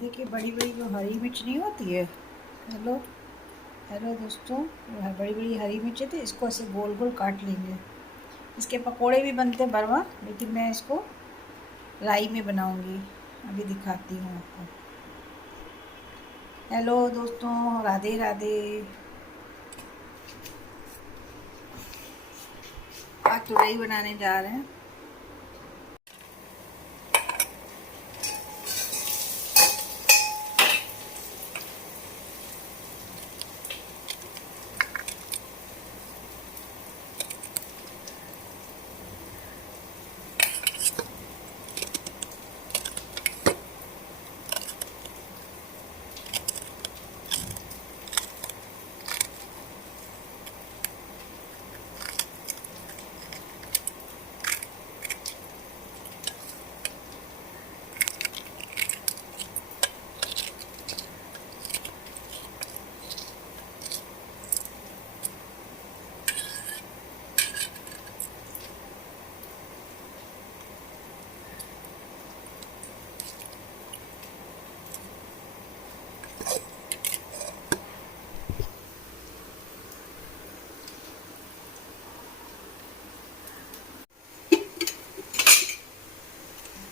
देखिए बड़ी बड़ी जो हरी मिर्च नहीं होती है, हेलो हेलो दोस्तों, बड़ी बड़ी हरी मिर्च थी, इसको ऐसे गोल गोल काट लेंगे। इसके पकोड़े भी बनते हैं भरवा, लेकिन मैं इसको राई में बनाऊंगी। अभी दिखाती हूँ आपको। हेलो दोस्तों, राधे राधे। आज तुरई बनाने जा रहे हैं।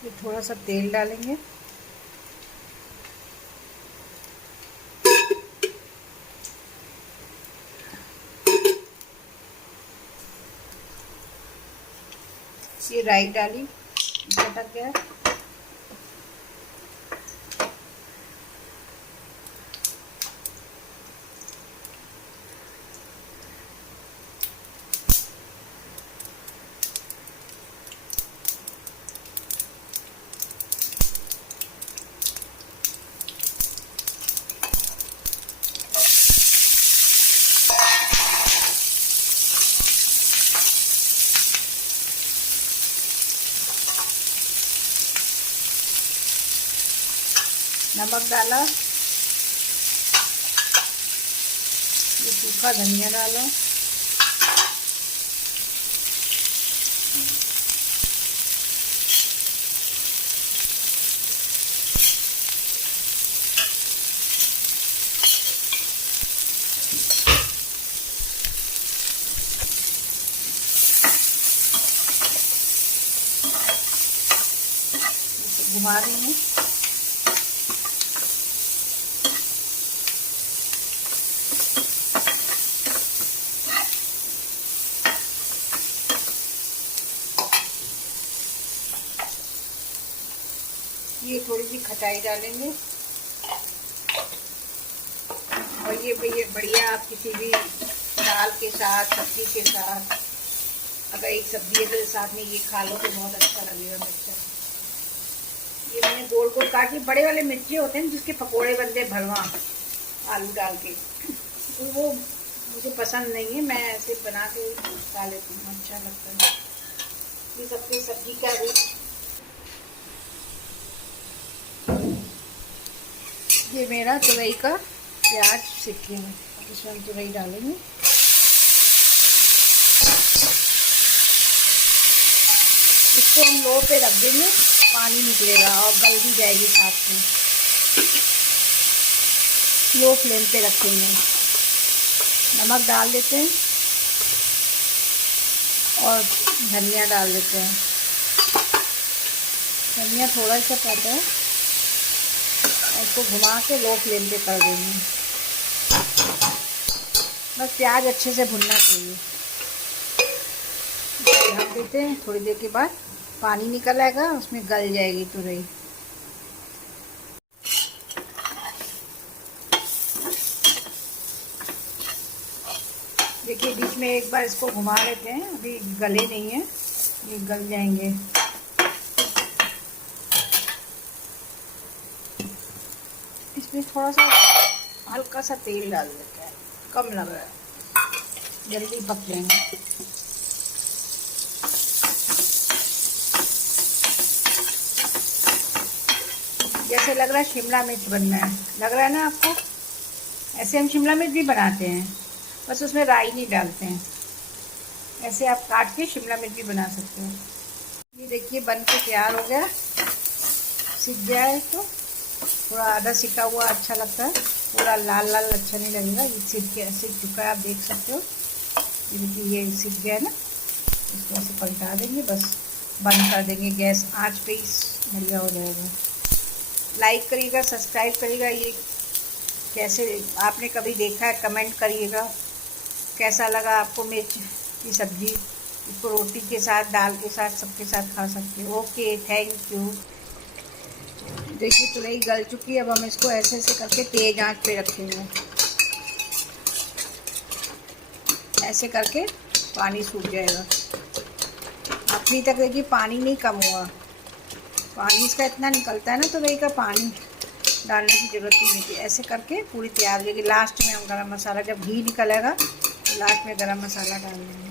ये थोड़ा सा तेल डालेंगे। ये राई डाली, चटक गया। नमक डाला, ये सूखा धनिया डाला, घुमा देंगे। ये थोड़ी सी खटाई डालेंगे, और ये बढ़िया आप किसी भी दाल के साथ, सब्जी के साथ, अगर एक सब्जी के साथ में ये खा लो तो बहुत अच्छा लगेगा। मिर्चा ये मैंने गोल गोल काट ली। बड़े वाले मिर्ची होते हैं जिसके पकोड़े बनते हैं भरवा आलू डाल के, तो वो मुझे पसंद नहीं है। मैं ऐसे बना के खा लेती हूँ, अच्छा लगता है। ये सबकी सब्जी का भी ये मेरा तुरई का प्याज सीखे हैं। अब इसमें हम तुरई डालेंगे। इसको हम लो पे रख देंगे, पानी निकलेगा और गल भी जाएगी साथ में। लो फ्लेम पे रखेंगे। नमक डाल देते हैं और धनिया डाल देते हैं। धनिया थोड़ा सा पड़ता है, इसको घुमा के लो फ्लेम पे कर देंगे। बस प्याज अच्छे से भुनना चाहिए। ढक देते हैं, थोड़ी देर के बाद पानी निकल आएगा, उसमें गल जाएगी तुरई। देखिए बीच में एक बार इसको घुमा लेते हैं, अभी गले नहीं है, ये गल जाएंगे। इसमें थोड़ा सा हल्का सा तेल डाल देते हैं, कम लग रहा है, जल्दी पक जाएंगे। जैसे लग रहा है शिमला मिर्च बनना है, लग रहा है ना आपको? ऐसे हम शिमला मिर्च भी बनाते हैं, बस उसमें राई नहीं डालते हैं। ऐसे आप काट के शिमला मिर्च भी बना सकते हो। ये देखिए बन के तैयार हो गया, सीख गया है तो थोड़ा आधा सिका हुआ अच्छा लगता है, पूरा लाल लाल अच्छा नहीं लगेगा। ये सिक चुका है, आप देख सकते हो। ये देखिए ये सिक गया ना, इसको ऐसे पलटा देंगे, बस बंद कर देंगे गैस आंच पे ही, बढ़िया हो जाएगा। लाइक करिएगा, सब्सक्राइब करिएगा। ये कैसे आपने कभी देखा है कमेंट करिएगा, कैसा लगा आपको मिर्च की सब्ज़ी। इसको रोटी के साथ, दाल के साथ, सबके साथ खा सकते हो। Okay, thank you. देखिए तुरई गल चुकी है, अब हम इसको ऐसे ऐसे करके तेज़ आंच पे रखेंगे। ऐसे करके पानी सूख जाएगा। अभी तक देखिए पानी नहीं कम हुआ, पानी इसका इतना निकलता है ना, तुरई का पानी डालने की ज़रूरत ही नहीं थी। ऐसे करके पूरी तैयार हो जाएगी। लास्ट में हम गरम मसाला, जब घी निकलेगा तो लास्ट में गरम मसाला डाल देंगे।